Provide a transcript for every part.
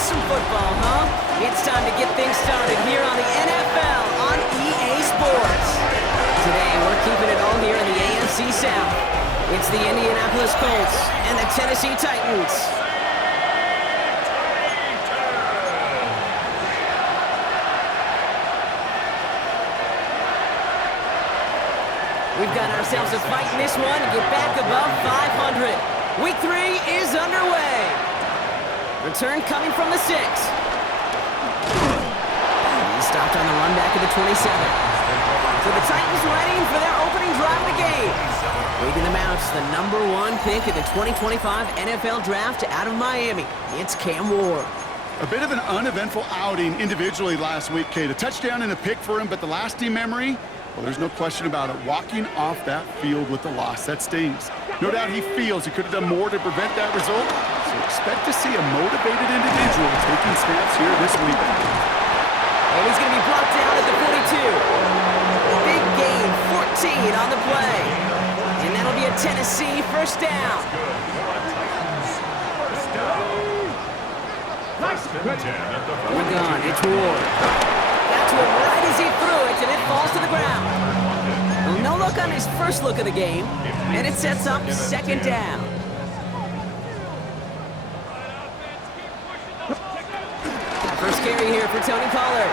with some football, huh? It's time to get things started here on the NFL on EA Sports. Today, we're keeping it all here in the AFC South. It's the Indianapolis Colts and the Tennessee Titans. We've got ourselves a fight in this one to get back above 500. Week 3 is underway. Return coming from the 6. He stopped on the run back at the 27. So the Titans ready for their opening drive of the game. Leading them out, the #1 pick in the 2025 NFL Draft out of Miami. It's Cam Ward. A bit of an uneventful outing individually last week, Kate. A touchdown and a pick for him, but the lasting memory, well, there's no question about it. Walking off that field with the loss, that stings. No doubt he feels he could have done more to prevent that result. So expect to see a motivated individual taking snaps here this week. And he's going to be brought down at the 42. Big gain, 14 on the play. And that'll be a Tennessee first down. We're gone. It's Ward. Got to him right as he threw it, and it falls to the ground. Well, no look on his first look of the game, and it sets up second down. First carry here for Tony Pollard.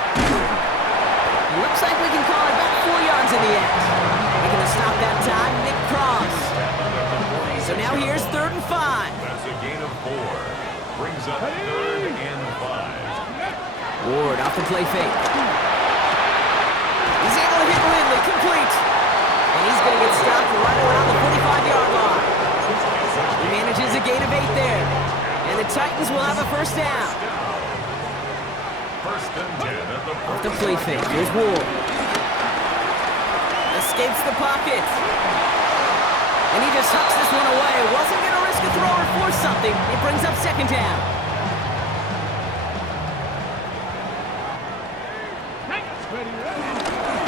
Looks like we can call it about 4 yards in the end. Making the stop that time, Nick Cross. So now here's 3rd and 5. That's a gain of 4. Brings up 3rd and 5. Ward off the play fake. He's able to hit Ridley, complete. And he's going to get stopped right around the 45-yard line. He manages a gain of 8 there. And the Titans will have a first down. First and 10 at the Off the play fake, here's Ward. Escapes the pocket. And he just hucks this one away. Wasn't going to risk a throw or force something. It brings up second down.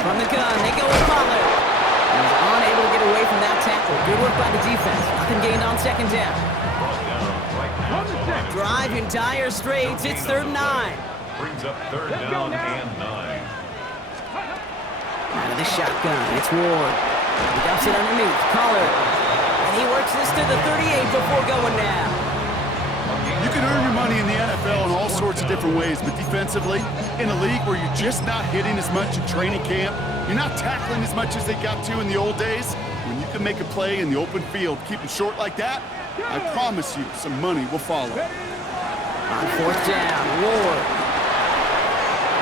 From the gun, they go with Pollard. He's unable to get away from that tackle. Good work by the defense. Nothing gained on second down. Drive in dire straits. It's 3rd and 9. Brings up 3rd down and 9. Out of the shotgun, it's Ward. He dumps it underneath. Pollard. And he works this to the 38 before going down. You can earn your money in the NFL in all sorts of different ways, but defensively, in a league where you're just not hitting as much in training camp, you're not tackling as much as they got to in the old days, when you can make a play in the open field, keep it short like that, I promise you some money will follow. On 4th down, Ward.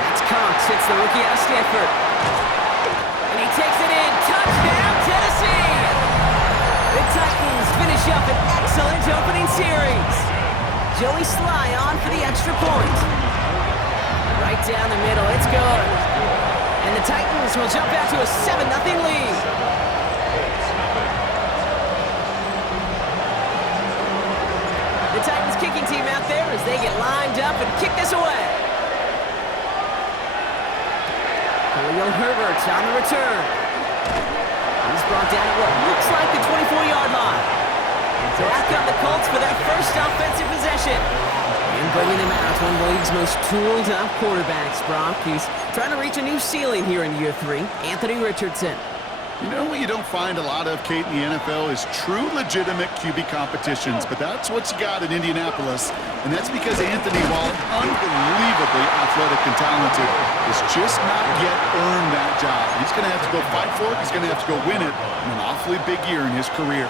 That's Cox, hits the rookie out of Stanford. And he takes it in. Touchdown, Tennessee! The Titans finish up an excellent opening series. Joey Sly on for the extra point. Right down the middle, it's good. And the Titans will jump out to a 7-0 lead. The Titans kicking team out there as they get lined up and kick this away. Khalil Herbert on the return. He's brought down at what looks like the 24-yard line. So out come the Colts for their first offensive possession. And bringing them out, one of the league's most tooled-up quarterbacks, Brock. He's trying to reach a new ceiling here in year 3. Anthony Richardson. You know what you don't find a lot of, Kate, in the NFL is true legitimate QB competitions, but that's what you got in Indianapolis, and that's because Anthony, while unbelievably athletic and talented, has just not yet earned that job. He's going to have to go fight for it. He's going to have to go win it in an awfully big year in his career.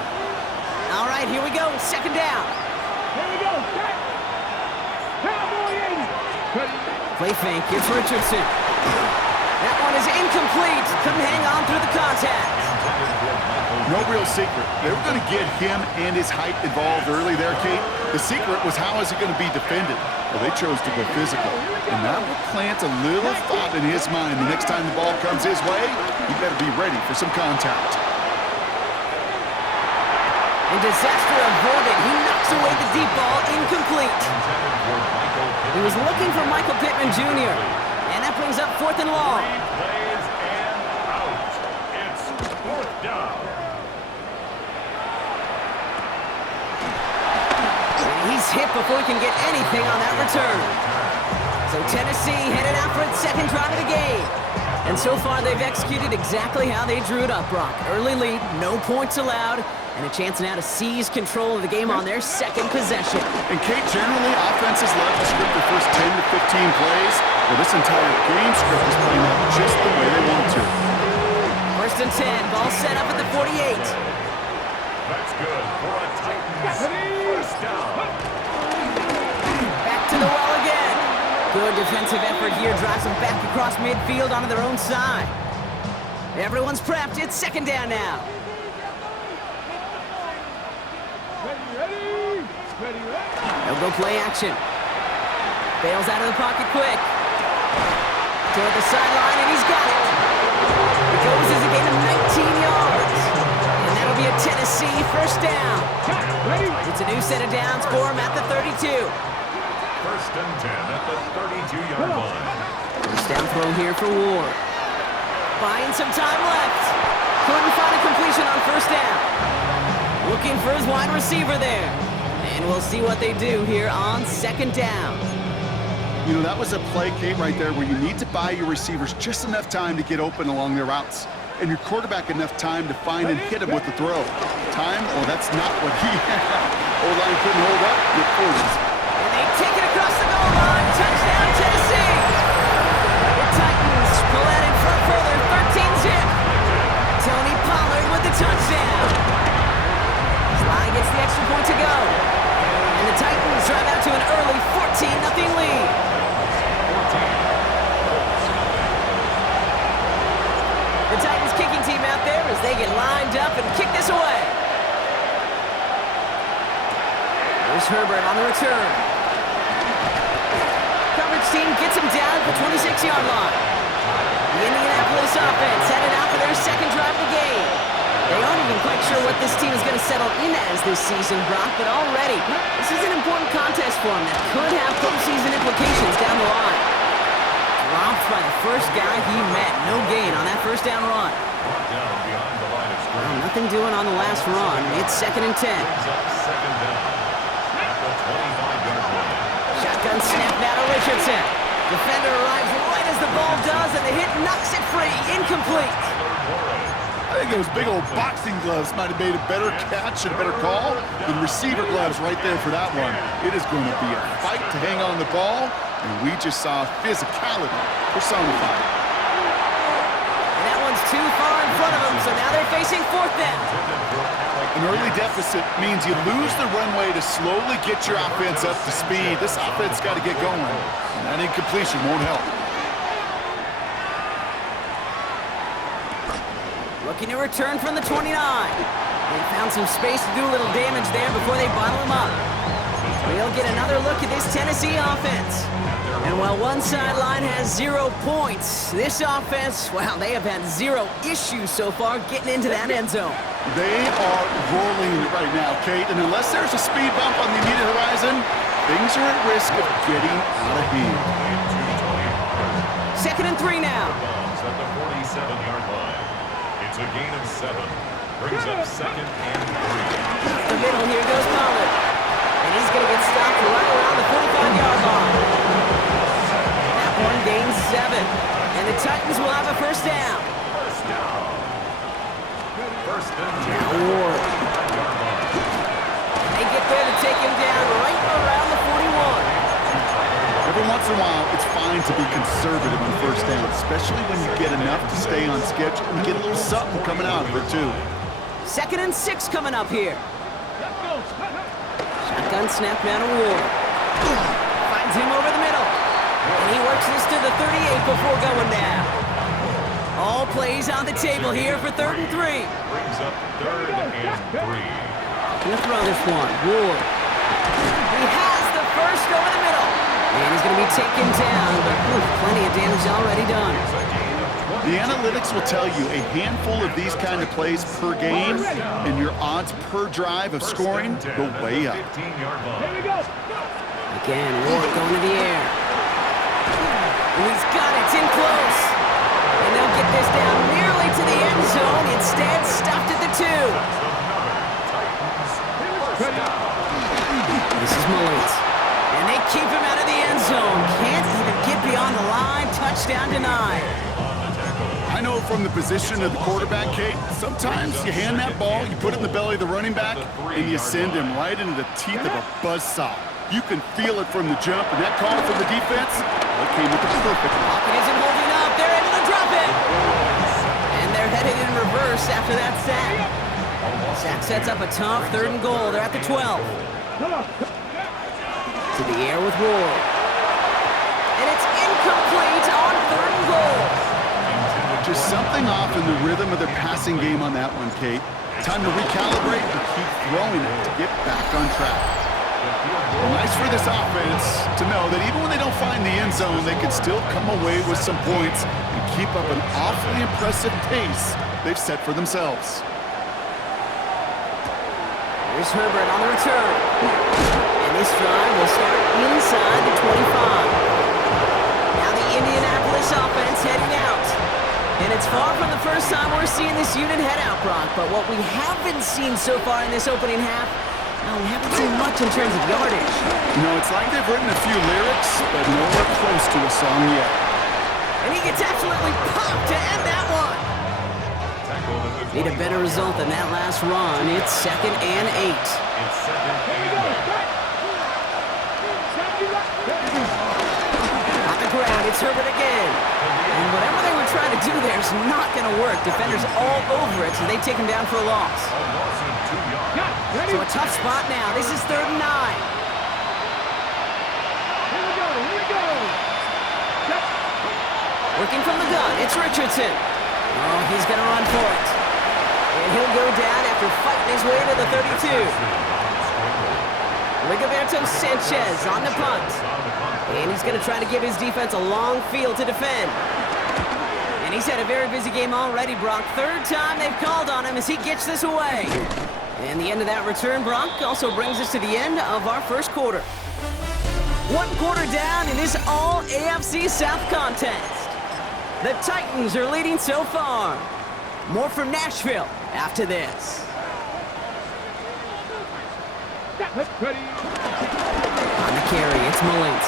All right, here we go. Second down. Here we go. Cowboy 80. Play fake. It's Richardson. That one is incomplete. Couldn't hang on through the contact. No real secret. They were going to get him and his height involved early there, Kate. The secret was how is he going to be defended? Well, they chose to go physical. And that will plant a little thought in his mind. The next time the ball comes his way, he better be ready for some contact. And disaster avoided. He knocks away the deep ball, incomplete. He was looking for Michael Pittman Jr. And that brings up 4th and long. Plays and out. It's 4th down. And he's He's hit before he can get anything on that return. So Tennessee headed out for its second drive of the game. And so far, they've executed exactly how they drew it up, Brock. Early lead, no points allowed, and a chance now to seize control of the game on their second possession. And Kate, generally, offenses love to script their first 10 to 15 plays. Well, this entire game script is playing out just the way they want to. First and 10, ball set up at the 48. That's good for a Titans first down. Back to the well again. Good defensive effort here drives them back across midfield onto their own side. Everyone's prepped. It's second down now. They'll go play action. Bails out of the pocket quick. Toward the sideline, and he's got it. It goes as a gain of 19 yards. And that'll be a Tennessee first down. It's a new set of downs for him at the 32. First and 10 at the 32-yard line. First down throw here for Ward. Buying some time left. Couldn't find a completion on first down. Looking for his wide receiver there. And we'll see what they do here on second down. You know, that was a play, Kate, right there where you need to buy your receivers just enough time to get open along their routes. And your quarterback enough time to find and hit him with the throw. Time? Well, that's not what he had. O-line couldn't hold up with 40s. And they take it across the goal line. Touchdown, Tennessee. The Titans pull out in front for their 13-zip. Tony Pollard with the touchdown. Sly gets the extra point to go. And the Titans drive out to an early 14-0 lead. The Titans kicking team out there as they get lined up and kick this away. There's Herbert on the return. Coverage team gets him down at the 26-yard line. The Indianapolis offense headed out for their second drive of the game. They aren't even quite sure what this team is going to settle in as this season, Brock, but already, this is an important contest for them that could have postseason implications down the line. Dropped by the first guy he met. No gain on that first down run. Down behind the line of scrimmage. Nothing doing on the last run. It's second and 10. Brings up second down at the 25-yard line. Shotgun snap now to Richardson. Defender arrives right as the ball does, and the hit knocks it free. Incomplete. I think those big old boxing gloves might have made a better catch and a better call than receiver gloves right there for that one. It is going to be a fight to hang on the ball, and we just saw physicality personified. And that one's too far in front of them, so now they're facing fourth down. An early deficit means you lose the runway to slowly get your offense up to speed. This offense got to get going, and that incompletion won't help. Looking to return from the 29. They found some space to do a little damage there before they bottle him up. We'll get another look at this Tennessee offense. And while one sideline has 0 points, this offense, well, they have had 0 issues so far getting into that end zone. They are rolling right now, Kate, and unless there's a speed bump on the immediate horizon, things are at risk of getting out of hand. Second and 3 now. At the 47-yard line. It's a gain of 7. Brings up second and 3. The middle, here goes Pollard. And he's going to get stopped right around the 45-yard line. That one gains 7. And the Titans will have a first down. First down. First and 10. Now Ward. They get there to take him down right around the 41. Every once in a while, it's fine to be conservative on first down, especially when you get enough to stay on schedule and get a little something coming out of it, too. Second and 6 coming up here. Shotgun snap down to Ward. Finds him over the middle. And he works this to the 38 before going down. All plays on the table here for third and 3. Brings up third and 3. Gonna throw this one. Ward. He has the first over the middle. And he's going to be taken down, but plenty of damage already done. The analytics will tell you a handful of these kind of plays per game, and your odds per drive of scoring go way up. Again, Ward going to the air. He's got it. It's in close. And they'll get this down nearly to the end zone. Instead, stopped at the 2. This is Mullins. And they keep him out of the end zone. Can't even get beyond the line. Touchdown denied. I know from the position of the quarterback, Kate, sometimes you hand that ball, you put it in the belly of the running back, and you send him right into the teeth of a buzzsaw. You can feel it from the jump, and that call from the defense, well, it came with the perfect. Pocket isn't holding up. They're able to drop it. And they're headed in reverse after that sack. Sack sets up a tough 3rd and goal. They're at the 12. To the air with Ward. And it's incomplete on 3rd and goal. Just something off in the rhythm of their passing game on that one, Kate. Time to recalibrate and keep throwing it to get back on track. Well, nice for this offense to know that even when they don't find the end zone, they can still come away with some points and keep up an awfully impressive pace they've set for themselves. Here's Herbert on the return. And this drive will start inside the 25. Now the Indianapolis offense heading out. And it's far from the first time we're seeing this unit head out, Brock. But what we haven't seen so far in this opening half, we haven't seen much in terms of yardage. No, it's like they've written a few lyrics, but nowhere close to a song yet. And he gets absolutely popped to end that one. Need a better result than that last run. It's 2nd and 8. It's 2nd and 8. On the ground, it's Herbert again. And whatever they were trying to do there is not going to work. Defenders all over it, so they take him down for a loss. A loss of 2 yards. So a tough spot now. This is 3rd and 9. Here we go. Working from the gun, it's Richardson. Oh, he's going to run for it. And he'll go down after fighting his way to the 32. Rigoberto Sanchez on the punt. And he's going to try to give his defense a long field to defend. And he's had a very busy game already, Brock. 3rd time they've called on him as he gets this away. And the end of that return, Brock, also brings us to the end of our first quarter. 1 quarter down in this all-AFC South contest. The Titans are leading so far. More from Nashville after this. Ready. On the carry, it's Mullins.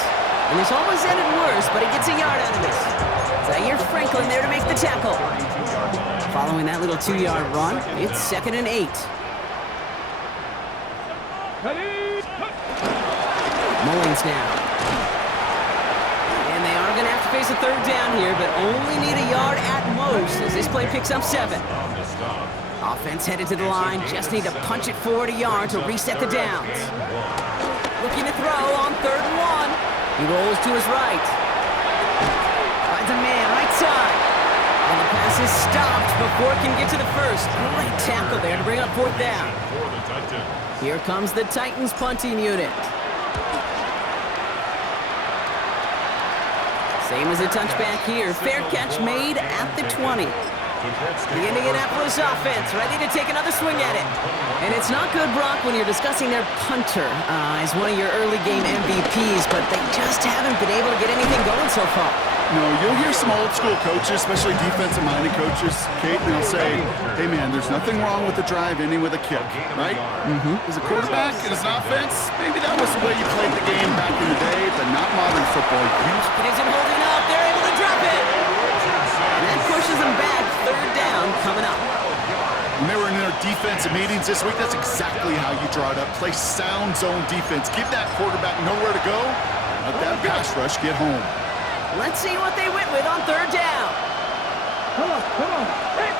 And this almost ended worse, but he gets a yard out of this. Zaire Franklin there to make the tackle. Following that little 2-yard run, it's 2nd and 8. Ready. Mullins now. And they are going to have to face a 3rd down here, but only need a yard at most as this play picks up 7. Offense headed to the line, just need to punch it forward a yard to reset the downs. Looking to throw on 3rd and 1. He rolls to his right. Finds a man right side. And the pass is stopped before it can get to the first. Great tackle there to bring up 4th down. Here comes the Titans punting unit. Same as a touchback here. Fair catch made at the 20. The Indianapolis offense ready to take another swing at it. And it's not good, Brock, when you're discussing their punter as one of your early game MVPs, but they just haven't been able to get anything going so far. No, you'll hear some old school coaches, especially defensive-minded coaches, Kate, and they'll say, hey, man, there's nothing wrong with the drive ending with a kick, right? As a quarterback and as an offense, maybe that was the way you played the game back in the day, but not modern football. It isn't holding up. They're able to drop it. And that pushes them back. 3rd down coming up. When they were in their defensive meetings this week, that's exactly how you draw it up. Play sound zone defense. Give that quarterback nowhere to go. Let that pass rush get home. Let's see what they went with on 3rd down. Come on. Hey.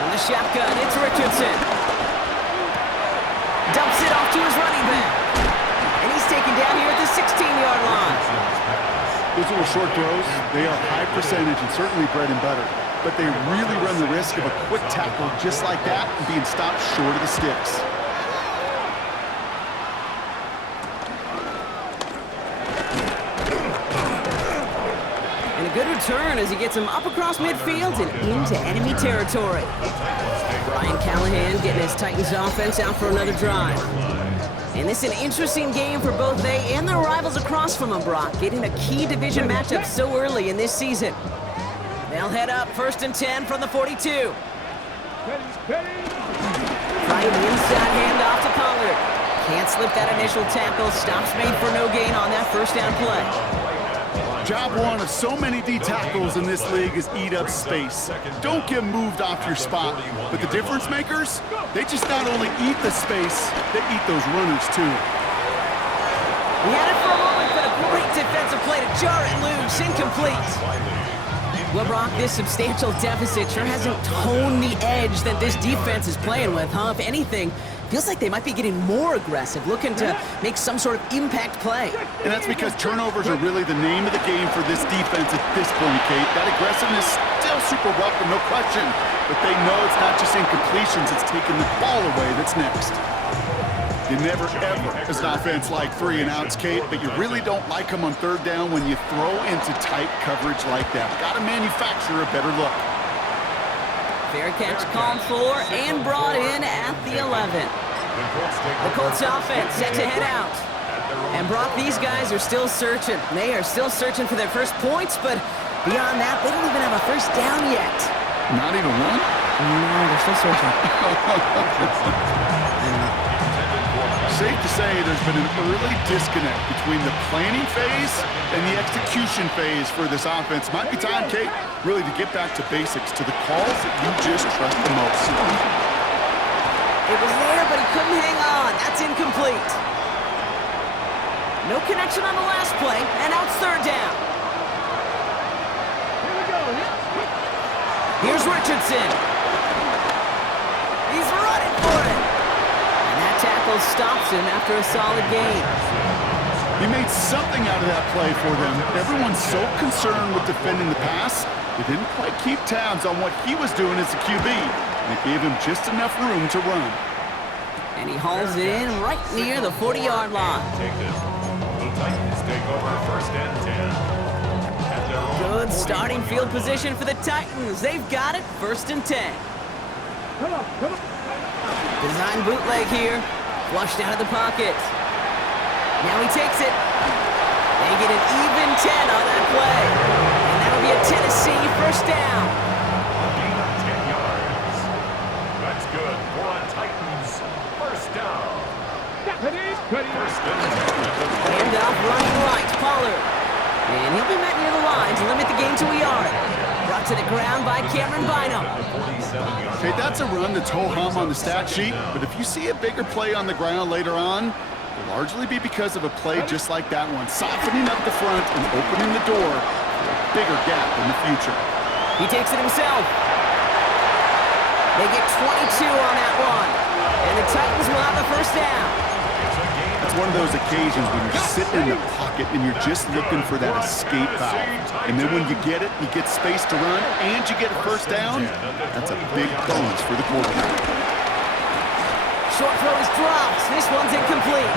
On the shotgun, it's Richardson. Dumps it off to his running back. And he's taken down here at the 16-yard line. Those little short throws, they are high percentage and certainly bread and butter. But they really run the risk of a quick tackle just like that and being stopped short of the sticks. And a good return as he gets him up across midfield and into enemy territory. Brian Callahan getting his Titans offense out for another drive. And this is an interesting game for both they and their rivals across from them, Brock, getting a key division matchup so early in this season. They'll head up 1st and 10 from the 42. Ready. Trying the inside handoff to Pollard. Can't slip that initial tackle. Stops made for no gain on that first down play. Job one of so many D tackles in this league is eat up space. Don't get moved off your spot. But the difference makers, they just not only eat the space, they eat those runners too. He had it for a moment, but a great defensive play to jar it loose. Incomplete. Well, Brock, this substantial deficit sure hasn't toned the edge that this defense is playing with, huh? If anything, feels like they might be getting more aggressive, looking to make some sort of impact play. And that's because turnovers are really the name of the game for this defense at this point, Kate. That aggressiveness still super welcome, no question. But they know it's not just incompletions, it's taking the ball away that's next. You never, ever, as an offense, like 3 and outs, Kate, but you really don't like them on third down when you throw into tight coverage like that. Got to manufacture a better look. Fair catch called for and brought in at the 11. The Colts offense set to head out. And Brock, these guys are still searching. They are still searching for their first points, but beyond that, they don't even have a first down yet. Not even one? No, they're still searching. Safe to say there's been an early disconnect between the planning phase and the execution phase for this offense. Might be time, Kate, really to get back to basics, to the calls that you just trust the most. It was there, but he couldn't hang on. That's incomplete. No connection on the last play, and out third down. Here we go. Here's Richardson. He's running for it. And that tackle stops him after a solid gain. He made something out of that play for them. Everyone's so concerned with defending the pass, they didn't quite keep tabs on what he was doing as a QB. And it gave him just enough room to run. And he hauls it in right near the 40-yard line. The Titans take over first and 10. Good starting field position for the Titans. They've got it, first and 10. Come on, come on. Design bootleg here. Flushed out of the pocket. Now he takes it. They get an even 10 on that play. And that'll be a Tennessee first down. Gain of 10 yards. That's good for a Titans first down. Ready? First and 10. Handoff running right, Pollard. And he'll be met near the line to limit the gain to a yard. Brought to the ground by Cameron Bynum. Okay, that's a run that's ho-hum on the stat sheet, but if you see a bigger play on the ground later on, it'll largely be because of a play just like that one, softening up the front and opening the door for a bigger gap in the future. He takes it himself. They get 22 on that one. And the Titans will have the first down. It's one of those occasions when you're sitting in the pocket and you're just looking for that escape valve. And then when you get it, you get space to run, and you get a first down, that's a big bonus for the quarterback. Short throw is dropped. This one's incomplete.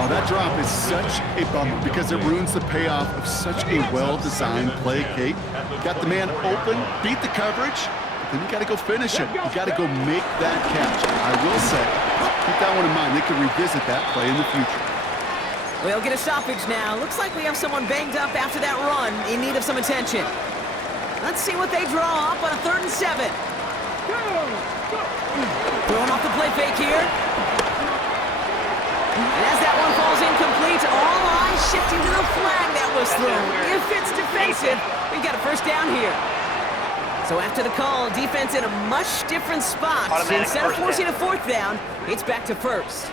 Oh, that drop is such a bummer because it ruins the payoff of such a well-designed play, Kate. Got the man open, beat the coverage, but then you got to go finish it. You got to go make that catch. I will say, keep that one in mind. They can revisit that play in the future. We'll get a stoppage now. Looks like we have someone banged up after that run, in need of some attention. Let's see what they draw up on a 3rd and 7. Throwing off the play fake here. And as that one falls incomplete, all eyes shifting to the flag that was thrown. If it's defensive, we've got a first down here. So after the call, defense in a much different spot. Instead of forcing a 4th down, it's back to 1st.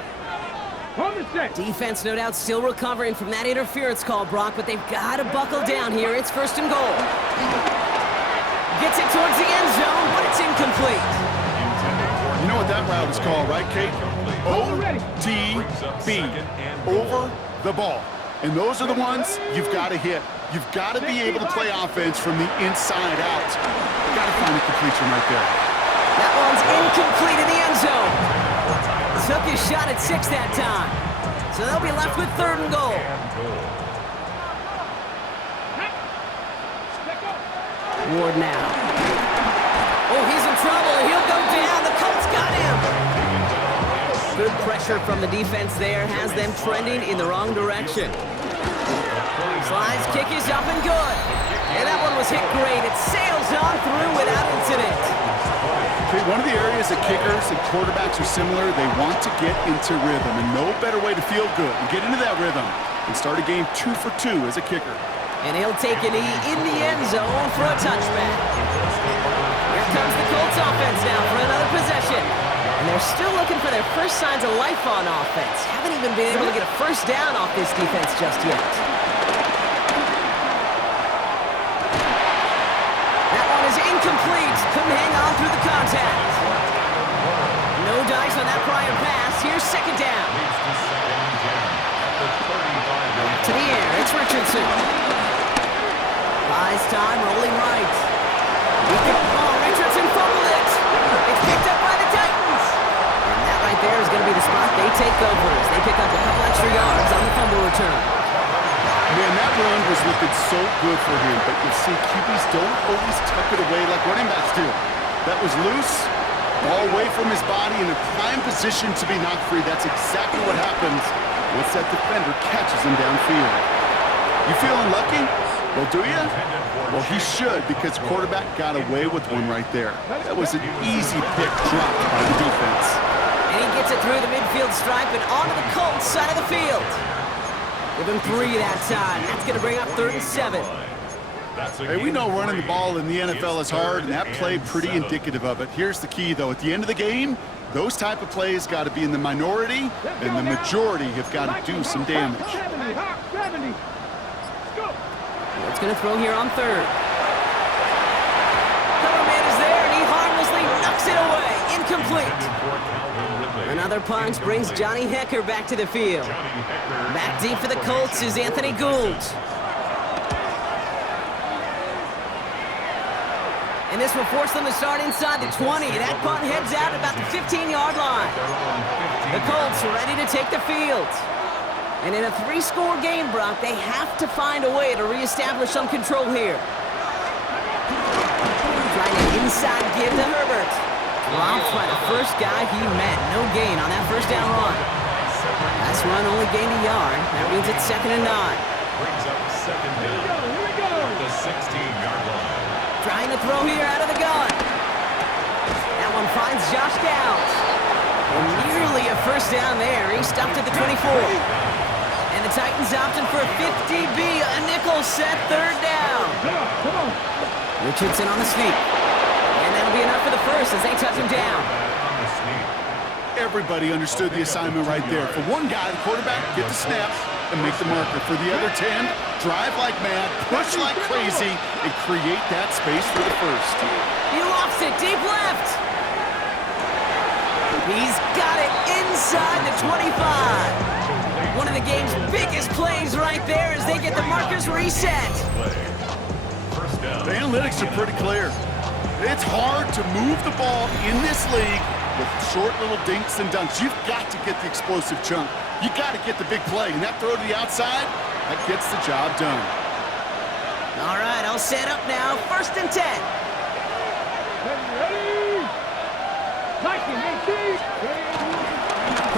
On the set. Defense, no doubt, still recovering from that interference call, Brock, but they've got to buckle down here. It's 1st and goal. Gets it towards the end zone, but it's incomplete. You know what that route is called, right, Kate? OTB, over the ball. And those are the ones you've got to hit. You've got to be able to play offense from the inside out. You've got to find a completion right there. That one's incomplete in the end zone. Took his shot at 6 that time. So they'll be left with 3rd and goal. Ward now. Oh, he's in trouble. He'll go down. The Colts got him. Good pressure from the defense there has them trending in the wrong direction. Slides kick is up and good. And that one was hit great. It sails on through without incident. Okay, one of the areas that kickers and quarterbacks are similar, they want to get into rhythm, and no better way to feel good and get into that rhythm and start a game 2 for 2 as a kicker. And he'll take a knee in the end zone for a touchback. Here comes the Colts offense now for another possession. And they're still looking for their first signs of life on offense. Haven't even been able to get a first down off this defense just yet. That one is incomplete. Couldn't hang on through the contact. No dice on that prior pass. Here's second down. Back to the air. It's Richardson. Buys time, rolling right. Richardson fumbled it. It's picked up by the Titans. And that right there is going to be the spot they take over as they pick up a couple extra yards on the fumble return. Man, that run was looking so good for him, but you see, QBs don't always tuck it away like running backs do. That was loose, ball away from his body in a prime position to be knocked free. That's exactly what happens once that defender catches him downfield. You feeling lucky? Well, do you? Well, he should, because quarterback got away with one right there. That was an easy pick dropped by the defense. And he gets it through the midfield stripe and onto the Colts side of the field. Give him 3 that time. That's going to bring up 3rd and 7. Hey, we know running the ball in the NFL is hard, and that play pretty indicative of it. Here's the key, though. At the end of the game, those type of plays got to be in the minority, and the majority have got to do some damage. It's going to throw here on 3rd. Cover man is there, and he harmlessly knocks it away. Incomplete. Another punch brings Johnny Hecker back to the field. Back deep for the Colts is Anthony Gould. And this will force them to start inside the 20. That punt heads out about the 15-yard line. The Colts are ready to take the field. And in a 3-score game, Brock, they have to find a way to reestablish some control here. Trying an inside give to Herbert. Dropped by the first guy he met. No gain on that first down run. That's run only gained a yard. That means it's 2nd and 9. Brings up 2nd down at the 16-yard line. Trying to throw here out of the gun. That one finds Josh Downs. And nearly a first down there. He stopped at the 24. And the Titans opting for a 50B, a nickel set 3rd down. Richardson on the sneak. And that'll be enough for the first as they touch him down. Everybody understood the assignment right there. For one guy, the quarterback, get the snap and make the marker. For the other 10, drive like mad, push like crazy, and create that space for the first. He lofts it deep left. He's got it inside the 25. One of the game's biggest plays right there as they get the markers reset. The analytics are pretty clear. It's hard to move the ball in this league with short little dinks and dunks. You've got to get the explosive chunk. You got to get the big play. And that throw to the outside, that gets the job done. All right, I'll set up now. 1st and 10.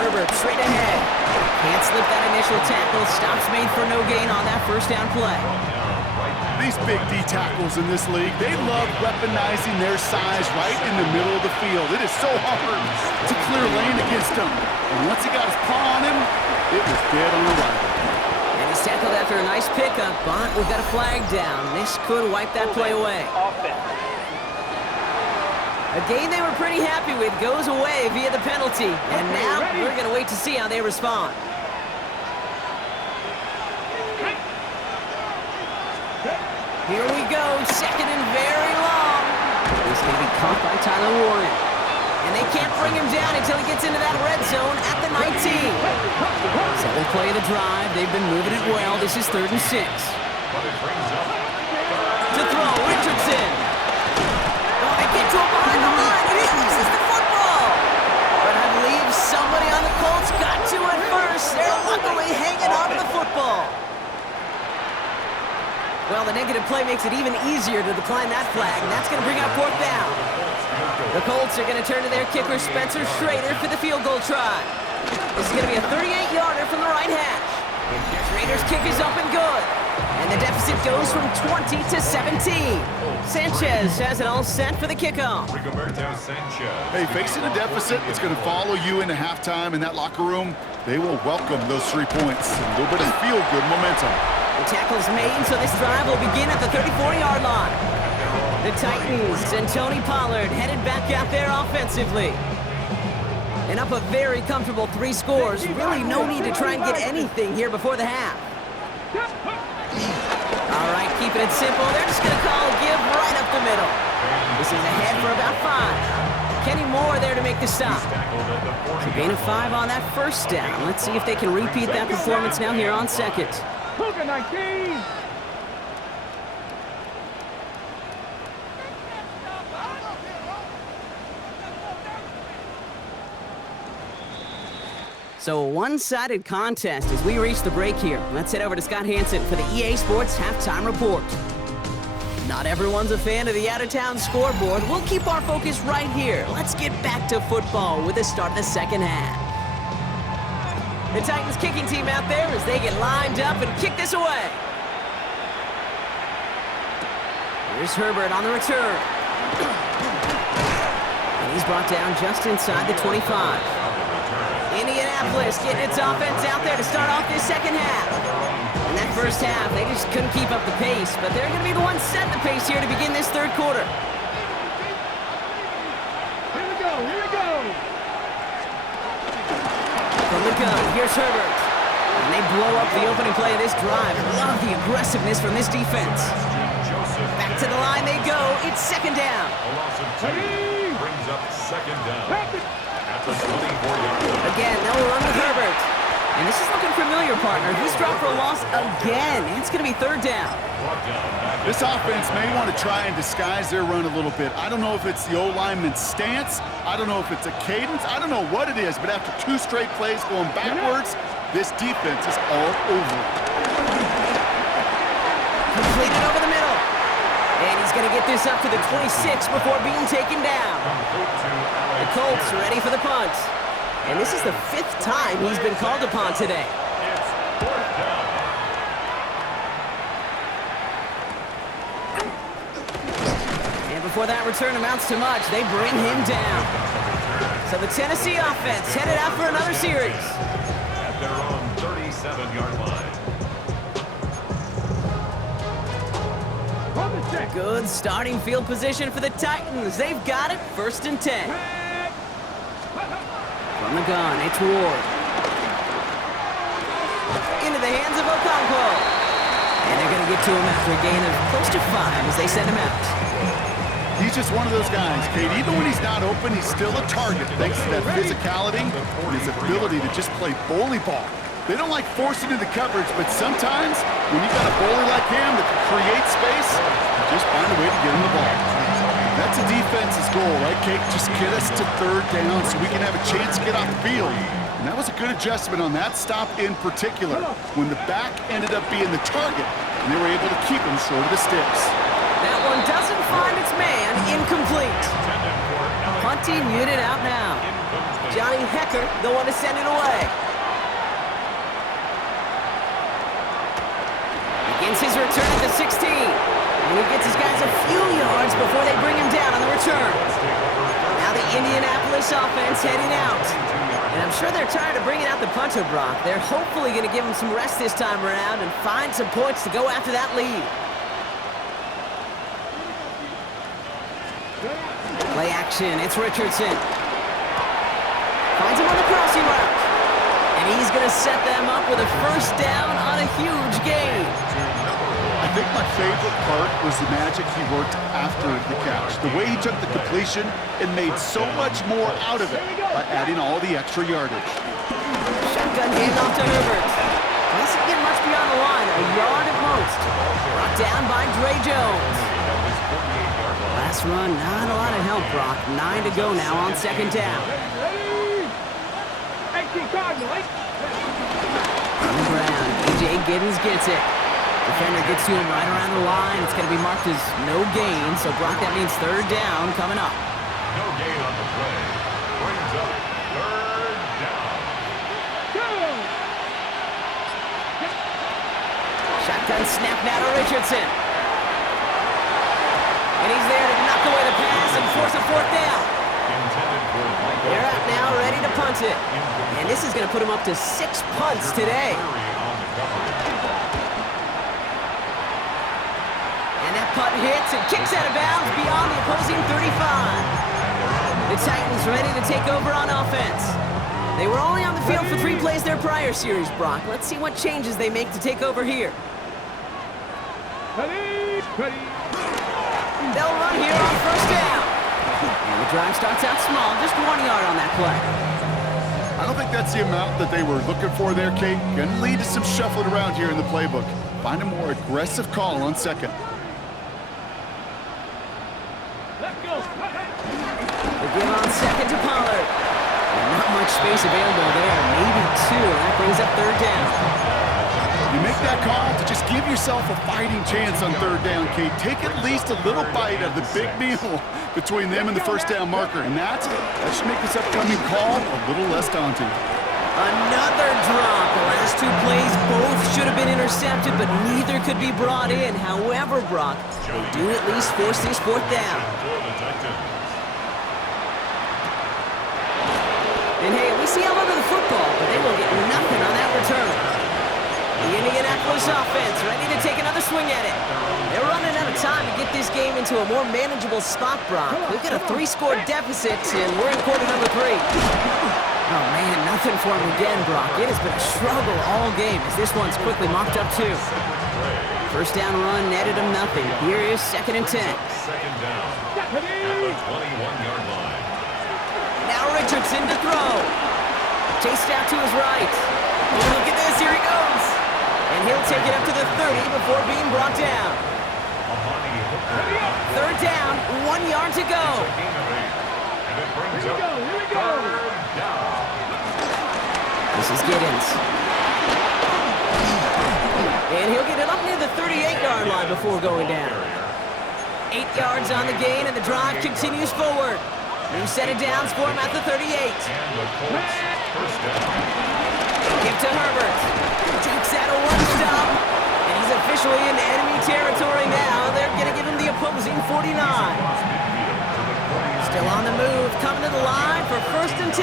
Herbert straight ahead. Can't slip that initial tackle. Stops made for no gain on that first down play. These big D tackles in this league, they love weaponizing their size right in the middle of the field. It is so hard to clear lane against them. And once he got his paw on him, it was dead on arrival. And he's tackled after a nice pickup, but we've got a flag down. This could wipe that play away. A game they were pretty happy with goes away via the penalty. And now we're going to wait to see how they respond. Here we go, 2nd and very long. He's going to be caught by Tyler Warren. And they can't bring him down until he gets into that red zone at the 19. 7th play of the drive. They've been moving it well. This is 3rd and 6. To throw, Richardson. Oh, they get to him behind the line, and he loses the football. But I believe somebody on the Colts got to it first. They're luckily hanging on to the football. Well, the negative play makes it even easier to decline that flag, and that's going to bring up 4th down. The Colts are going to turn to their kicker, Spencer Schrader, for the field goal try. This is going to be a 38-yarder from the right hash. Schrader's kick is up and good. And the deficit goes from 20 to 17. Sanchez has it all set for the kickoff. Rigoberto Sanchez. Hey, facing a deficit, it's going to follow you into halftime in that locker room. They will welcome those 3 points. A little bit of feel-good momentum. The tackle's made, so this drive will begin at the 34-yard line. The Titans and Tony Pollard headed back out there offensively. And up a very comfortable 3 scores. Really no need to try and get anything here before the half. All right, keeping it simple. They're just going to call give right up the middle. This is ahead for about 5. Kenny Moore there to make the stop. So gain of 5 on that first down. Let's see if they can repeat that performance now here on second. Look at 19. So a one-sided contest as we reach the break here. Let's head over to Scott Hansen for the EA Sports Halftime Report. Not everyone's a fan of the out-of-town scoreboard. We'll keep our focus right here. Let's get back to football with the start of the second half. The Titans kicking team out there as they get lined up and kick this away. Here's Herbert on the return. And he's brought down just inside the 25. Indianapolis getting its offense out there to start off this second half. In that first half, they just couldn't keep up the pace, but they're going to be the ones setting the pace here to begin this third quarter. Here we go. Here we go. From the gun, here's Herbert. And they blow up the opening play of this drive. Love the aggressiveness from this defense. Back to the line they go. It's second down. A loss of 2 brings up second down. At the 24-yard line. Again, they'll run with Herbert. And this is looking familiar, partner. He's dropped for a loss again. It's going to be third down. This offense may want to try and disguise their run a little bit. I don't know if it's the O-lineman's stance. I don't know if it's a cadence. I don't know what it is, but after 2 straight plays going backwards, this defense is all over it. Completed over the middle. And he's going to get this up to the 26 before being taken down. The Colts ready for the punt. And this is the 5th time he's been called upon today. It's fourth down. And before that return amounts to much, they bring him down. So the Tennessee offense headed out for another series. At their own 37-yard line. On the check. Good starting field position for the Titans. They've got it, 1st and 10. From the gun, it's Ward. Into the hands of Okonkwo. And they're going to get to him after a gain of close to 5 as they send him out. He's just one of those guys, Kate. Even when he's not open, he's still a target thanks to that physicality and his ability to just play bully ball. They don't like forcing into coverage, but sometimes when you got a bully like him that can create space, you just find a way to get him the ball. That's a defense's goal, right, Kate? Just get us to third down so we can have a chance to get off the field. And that was a good adjustment on that stop in particular, when the back ended up being the target, and they were able to keep him short of the sticks. That one doesn't find its man. Incomplete. Punting unit out now. Johnny Hecker, the one to send it away. Begins his return at the 16. And he gets his guys a few yards before they bring him down on the return. Now the Indianapolis offense heading out. And I'm sure they're tired of bringing out the punter, Brock. They're hopefully going to give him some rest this time around and find some points to go after that lead. Play action, it's Richardson. Finds him on the crossing route. And he's going to set them up with a first down on a huge gain. I think my favorite part was the magic he worked after the catch. The way he took the completion and made so much more out of it by adding all the extra yardage. Shotgun handoff to Herbert. Doesn't get much beyond the line, a yard at most. Brought down by Dre Jones. Last run, not a lot of help, Brock. 9 to go now on second down. On the ground, A.J. Giddens gets it. Defender gets to him right around the line. It's going to be marked as no gain, so Brock, that means third down coming up. No gain on the play. Brings up third down. Shotgun snap now to Richardson. And he's there to knock away the pass and force a fourth down. They're out now, ready to punt it. And this is going to put him up to 6 punts today. And that punt hits and kicks out of bounds beyond the opposing 35. The Titans ready to take over on offense. They were only on the field for 3 plays their prior series, Brock. Let's see what changes they make to take over here. Ready. They'll run here on first down. And the drive starts out small, just 1 yard on that play. I don't think that's the amount that they were looking for there, Kate. Going to lead to some shuffling around here in the playbook. Find a more aggressive call on second. Let's go. They give on second to Pollard. And not much space available there, maybe 2. That brings up third down. You make that call to just give yourself a fighting chance on third down, Kate. Take at least a little bite of the big meal between them and the first down marker. And that should make this upcoming call a little less daunting. Another drop. The last 2 plays both should have been intercepted, but neither could be brought in. However, Brock, they do at least force this fourth down. And hey, we see a lot of the football, but they will get nothing on that return. The Indianapolis offense ready to take another swing at it. They're running out of time to get this game into a more manageable spot, Brock. We've got a 3-score deficit, and we're in quarter number 3. Oh, man, nothing for him again, Brock. It has been a struggle all game as this one's quickly mocked up, too. First down run netted him nothing. Here is 2nd and 10. Second down at the 21-yard line. Now Richardson to throw. Chased out to his right. Oh, look at this. Here he goes. And he'll take it up to the 30 before being brought down. Third down, 1 yard to go. Here we go. This is Giddens. And he'll get it up near the 38-yard line before going down. 8 yards on the gain, and the drive continues forward. New set of downs for him at the 38. Give to Herbert. Takes out a 1-stop. And he's officially in enemy territory now. They're going to give him the opposing 49. Still on the move, coming to the line for 1st and 10.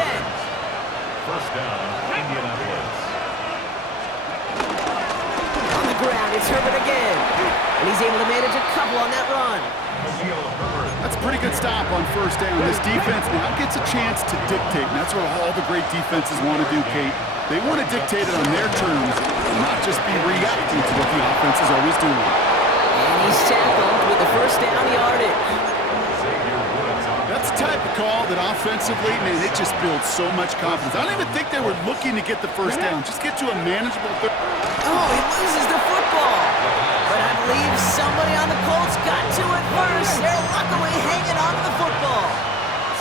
First down, Indianapolis. On the ground, it's Herbert again. And he's able to manage a couple on that run. That's a pretty good stop on first down. This defense now gets a chance to dictate, and that's what all the great defenses want to do, Kate. They want to dictate it on their terms and not just be reacting to what the offense is always doing. And he's tackled with the first down yardage. That's the type of call that offensively, man, it just builds so much confidence. I don't even think they were looking to get the first down. Just get to a manageable third. Oh, he loses the football. But I believe somebody on the Colts got to it first. They're luckily hanging on to the football.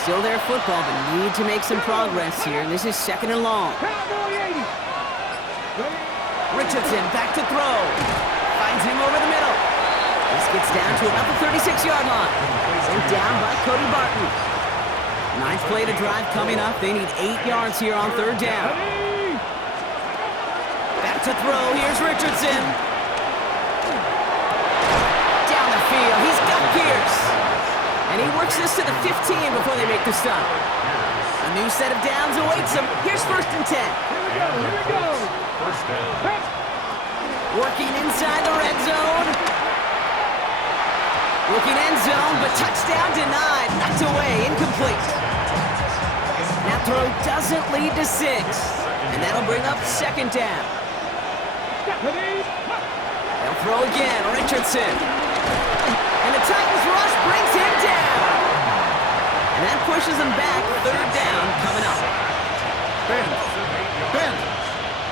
Still their football, but need to make some progress here. This is 2nd and long. Richardson back to throw. Finds him over the middle. This gets down to about the 36-yard line. Sent down by Cody Barton. 9th play to drive coming up. They need 8 yards here on 3rd down. Back to throw. Here's Richardson. Down the field. He's got Pierce. And he works this to the 15 before they make the stop. A new set of downs awaits him. Here's 1st and 10. Here we go. First down. Working inside the red zone. Looking end zone, but touchdown denied. Knocked away, incomplete. That throw doesn't lead to 6. And that'll bring up 2nd down. They'll throw again, Richardson. And the Titans rush brings him down. And that pushes him back. 3rd down coming up. Ben,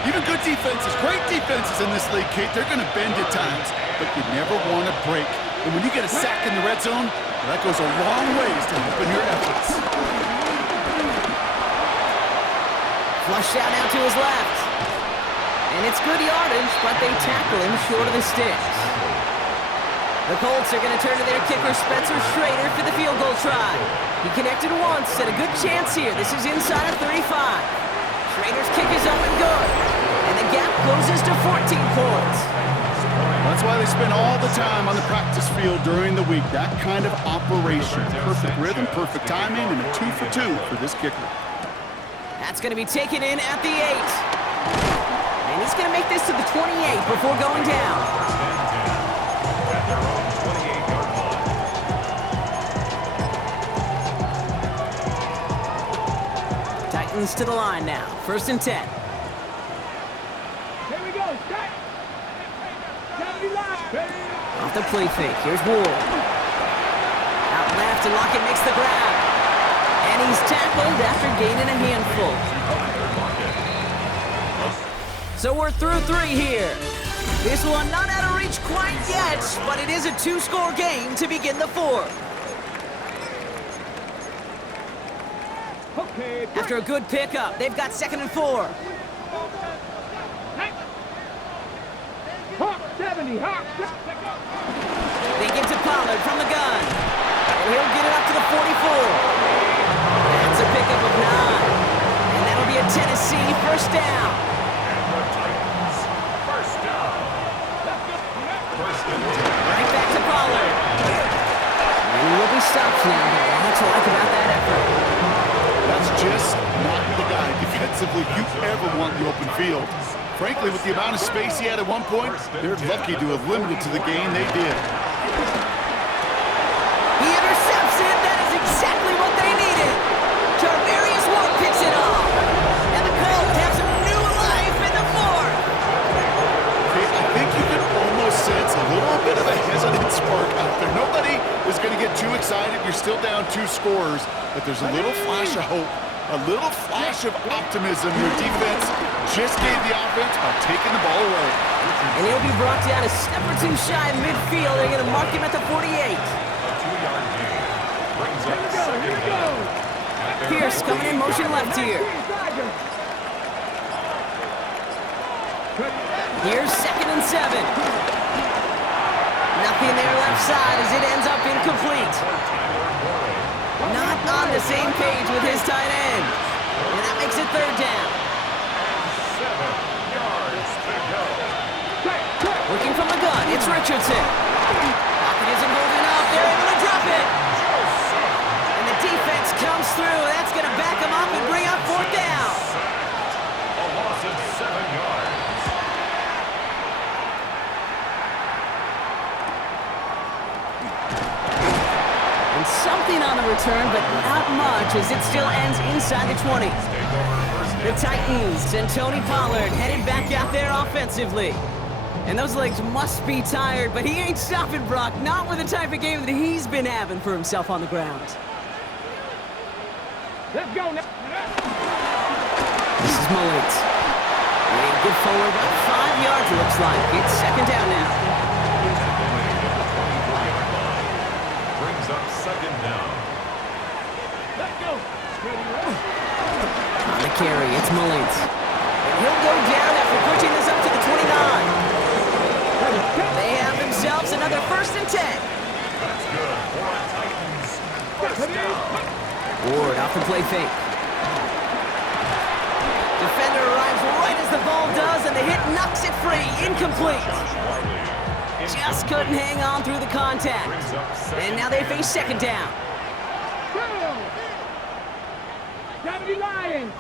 even good defenses, great defenses in this league, Kate, they're going to bend at times, but you never want to break. And when you get a sack in the red zone, that goes a long ways to helping your efforts. Flush out now to his left. And it's good yardage, but they tackle him short of the sticks. The Colts are going to turn to their kicker, Spencer Schrader, for the field goal try. He connected once, and a good chance here. This is inside of 35. Schrader's kick is up and good. And the gap closes to 14 points. That's why they spend all the time on the practice field during the week. That kind of operation. Perfect rhythm, perfect timing, and a 2 for 2 for this kicker. That's going to be taken in at the 8. And he's going to make this to the 28 before going down. At their own 28-yard line. Titans to the line now. 1st and 10. Here we go. Set. 70 line. Off the play fake. Here's Ward. Out left, and Lockett makes the grab. And he's tackled after gaining a handful. So we're through 3 here. This one not out of reach quite yet, but it is a 2-score game to begin the 4th. Okay. After a good pickup, they've got 2nd and 4. Hawk 70. Hawk. They give to Pollard from the gun. And he'll get it up to the 44. That's a pickup of 9. And that'll be a Tennessee 1st down. And the Titans, 1st down. 1st and 10. Right back to Pollard. And he will be stopped now. That's what I like about that effort. That's just not the guy defensively you ever want in the open field. Frankly, with the amount of space he had at one point, they're lucky to have limited to the gain they did. He intercepts it. That is exactly what they needed. Tarvarius Ward picks it off. And the Colts have some new life in the 4th. Okay, I think you can almost sense a little bit of a hesitant spark out there. Nobody is going to get too excited. You're still down 2 scores, but there's a little flash of hope, a little flash of optimism. Your defense just gave the offense by taking the ball away. And he'll be brought down a step or 2 shy of midfield. They're going to mark him at the 48. A 2-yard gain. Brings up 2nd down. Pierce coming in motion left here. Here's 2nd and 7. Nothing there left side as it ends up incomplete. Not on the same page with his tight end. And that makes it 3rd down. 7 yards to go. Working from the gun, it's Richardson. Lockett isn't holding up. They're able to drop it. And the defense comes through. That's going to back him up and bring up 4th down. A loss of 7 yards. And something on the return, but not much as it still ends inside the 20. The Titans and Tony Pollard headed back out there offensively. And those legs must be tired, but he ain't stopping, Brock. Not with the type of game that he's been having for himself on the ground. Let's go now. This is Mullins. And good forward, about 5 yards it looks like. It's 2nd down now. Brings up 2nd down. Let's go. On the carry, it's Mullins. And he'll go down after pushing this up to the 29. They have themselves another 1st and 10. That's good for the Titans. 1st down. Ward off the play fake. Defender arrives right as the ball does, and the hit knocks it free. Incomplete. Just couldn't hang on through the contact. And now they face 2nd down. 70 Lions.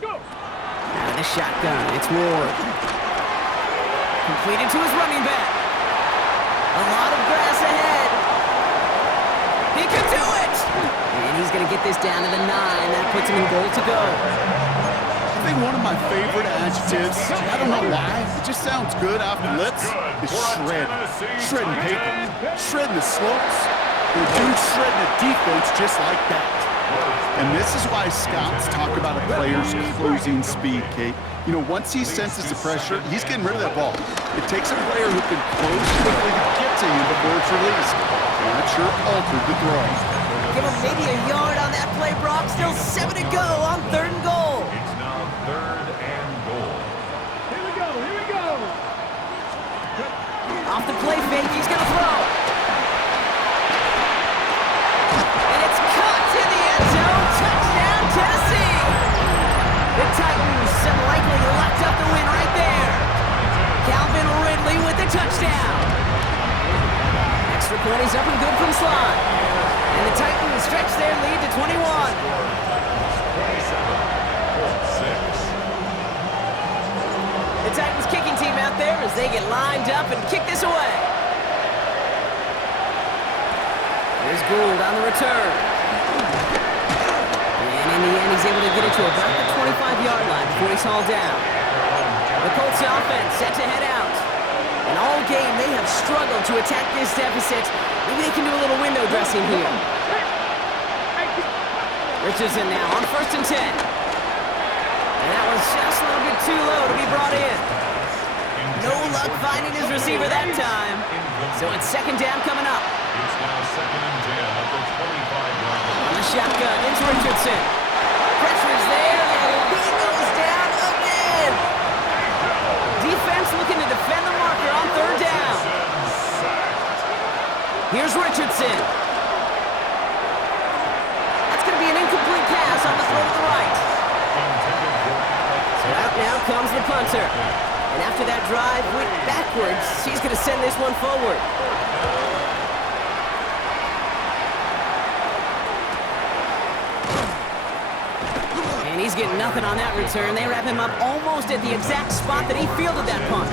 Go. Out of the shotgun, it's Ward. Completed to his running back. A lot of grass ahead. He could do it! And he's going to get this down to the 9. That puts him in goal to go. I think one of my favorite adjectives, I don't know why, it just sounds good off the lips, is shred. Shredding paper. Shredding the slopes. The dude shredding the defense just like that. And this is why scouts talk about a player's closing speed, Kate. You know, once he senses the pressure, he's getting rid of that ball. It takes a player who can close quickly to get to him before it's released. And that sure altered the throw. Give him maybe a yard on that play, Brock. Still 7 to go on 3rd and goal. It's now 3rd and goal. Here we go. Here we go. Off the play fake, he's going to throw. And it's caught in the end zone. Touchdown, Tennessee. The Titans likely locked up the win right there. The Titans kicking team out there as they get lined up and kick this away. Here's Gould on the return. And in the end, he's able to get it to about the 25-yard line before he's hauled down. The Colts offense set to head out. And all game, they have struggled to attack this deficit. Maybe they can do a little window dressing here. Richardson now on 1st and 10. And that was just a little bit too low to be brought in. No luck finding his receiver that time. So it's 2nd down coming up. It's now 2nd and 10 at the 25-yard line. On the shotgun, it's Richardson. Pressure's there, and he goes down again. Defense looking to defend the marker on 3rd down. Here's Richardson. That's going to be an incomplete pass on the throw to the right. So out now comes the punter. And after that drive went backwards, he's going to send this one forward. And he's getting nothing on that return. They wrap him up almost at the exact spot that he fielded that punt.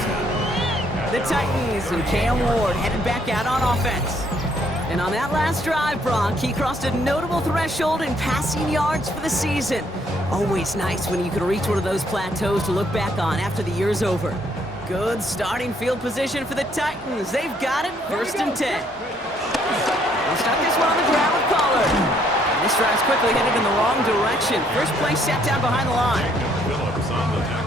The Titans and Cam Ward headed back out on offense. And on that last drive, Brock, he crossed a notable threshold in passing yards for the season. Always nice when you can reach one of those plateaus to look back on after the year's over. Good starting field position for the Titans. They've got it, 1st and 10. They'll start this one on the ground with Pollard. This drive's quickly headed in the wrong direction. First play set down behind the line.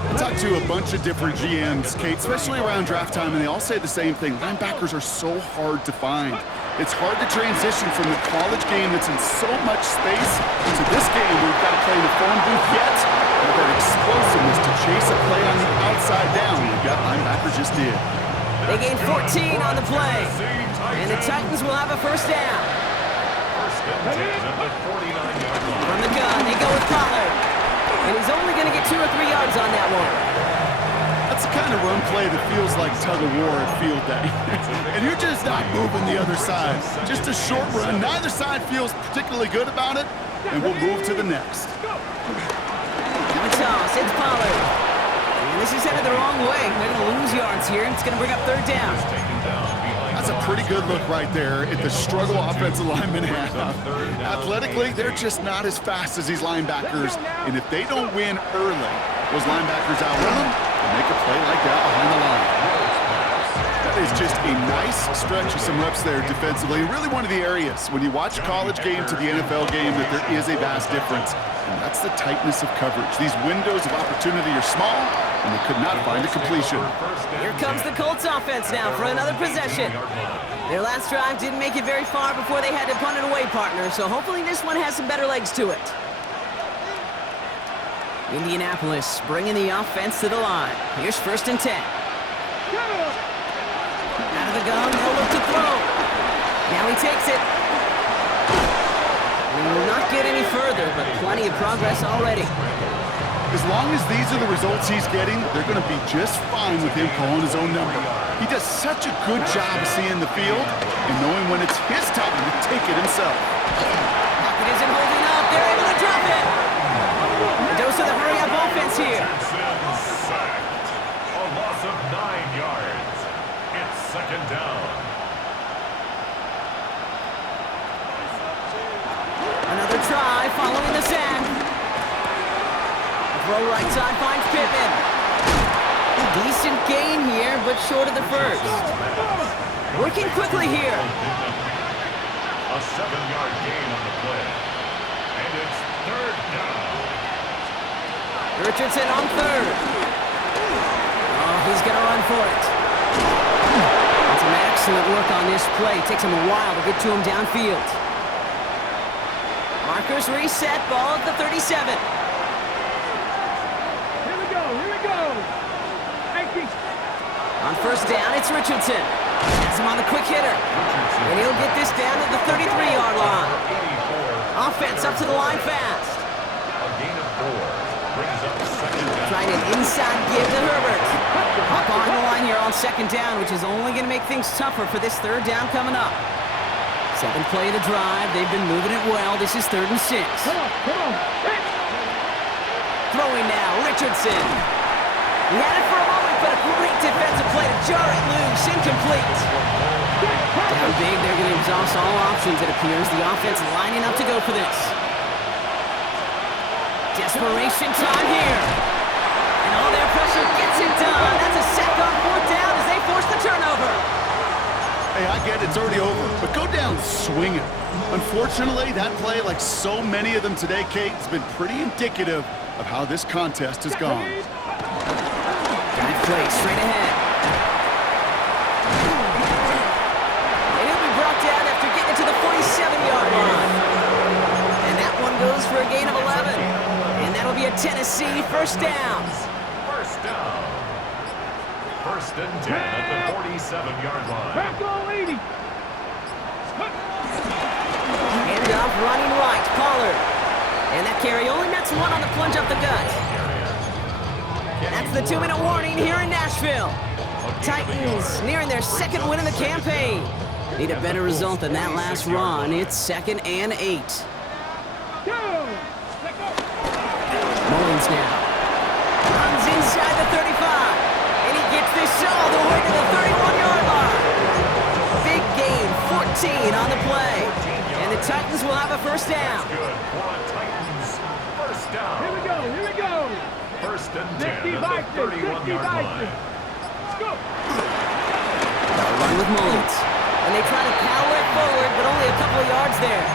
I talked to a bunch of different GMs, Kate, especially around draft time, and they all say the same thing. Linebackers are so hard to find. It's hard to transition from the college game that's in so much space to this game where we've got to play in the phone booth yet, with that explosiveness to chase a play on the outside down. We've got linebackers just did. They gain 14 on the play, and the Titans will have a 1st down. From the gun, they go with Pollard. And he's only going to get 2 or 3 yards on that one. That's the kind of run play that feels like tug-of-war at field day. And you're just not moving the other side. Just a short run. Neither side feels particularly good about it, and we'll move to the next. And the toss, it's Pollard. And this is headed the wrong way. They're going to lose yards here, and it's going to bring up 3rd down. That's a pretty good look right there at the struggle offensive linemen have. Athletically, they're just not as fast as these linebackers. And if they don't win early, those linebackers outrun them and make a play like that behind the line. That is just a nice stretch of some reps there defensively. Really one of the areas when you watch a college game to the NFL game that there is a vast difference. And that's the tightness of coverage. These windows of opportunity are small, and they could not find a completion. Here comes the Colts offense now for another possession. Their last drive didn't make it very far before they had to punt it away, partner, so hopefully this one has some better legs to it. Indianapolis bringing the offense to the line. Here's 1st and 10. Out of the gun, no look to throw. Now he takes it. He will not get any further, but plenty of progress already. As long as these are the results he's getting, they're going to be just fine with him calling his own number. He does such a good job of seeing the field and knowing when it's his time to take it himself. Pocket isn't holding up. They're able to drop it. A dose of the hurry-up offense here. A loss of 9 yards. It's 2nd down. Another try following the sack. Throw right side finds Pittman. Decent gain here, but short of the 1st. Working quickly here. A 7-yard gain on the play. And it's 3rd down. Richardson on 3rd. Oh, he's going to run for it. That's an excellent work on this play. Takes him a while to get to him downfield. Markers reset, ball at the 37. On 1st down, it's Richardson. Has him on the quick hitter. And he'll get this down to the 33-yard line. Offense up to the line fast. A gain of 4 brings up 2nd down. Trying an inside give to Herbert. Up on the line here on 2nd down, which is only going to make things tougher for this 3rd down coming up. 7th play of the drive. They've been moving it well. This is 3rd and 6. Come on. Throwing now, Richardson. He had it for a moment, jar it loose, incomplete. Down big, they're going to exhaust all options, it appears. The offense lining up to go for this. Desperation time here. And all their pressure gets it done. That's a sack on fourth down as they force the turnover. Hey, I get it's already over, but go down swinging. Unfortunately, that play, like so many of them today, Kate, has been pretty indicative of how this contest has gone. Good play, straight ahead. And he'll be brought down after getting it to the 47-yard line. And that one goes for a gain of 11. And that'll be a Tennessee first down. First down. First and 10 at the 47-yard line. Back on 80. Hand off running right, Pollard. And that carry only nets one on the plunge up the gut. That's the 2-minute warning here in Nashville. Titans nearing their second win of the campaign. Need a better result than that last run. It's 2nd and 8. Mullins now. Runs inside the 35. And he gets this all the way to the 31-yard line. Big gain, 14 on the play. And the Titans will have a first down. Good for a Titans first down. Here we go, here we go. First and 10 at the 31-yard line. Let's go. Run with Mullins. And they try to power it forward, but only a couple of yards there.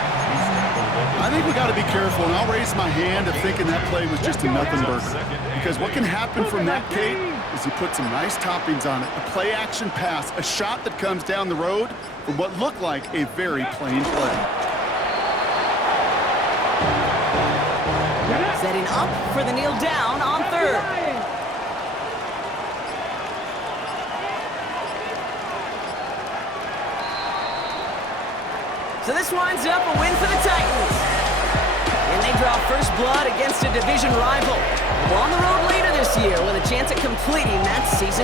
I think we got to be careful, and I'll raise my hand of thinking that play was just a nothing burger. Because what can happen from that, Kate, is you put some nice toppings on it. A play-action pass, a shot that comes down the road from what looked like a very plain play. Setting up for the kneel down on third. So this winds up a win for the Titans. And they draw first blood against a division rival. We're on the road later this year with a chance at completing that season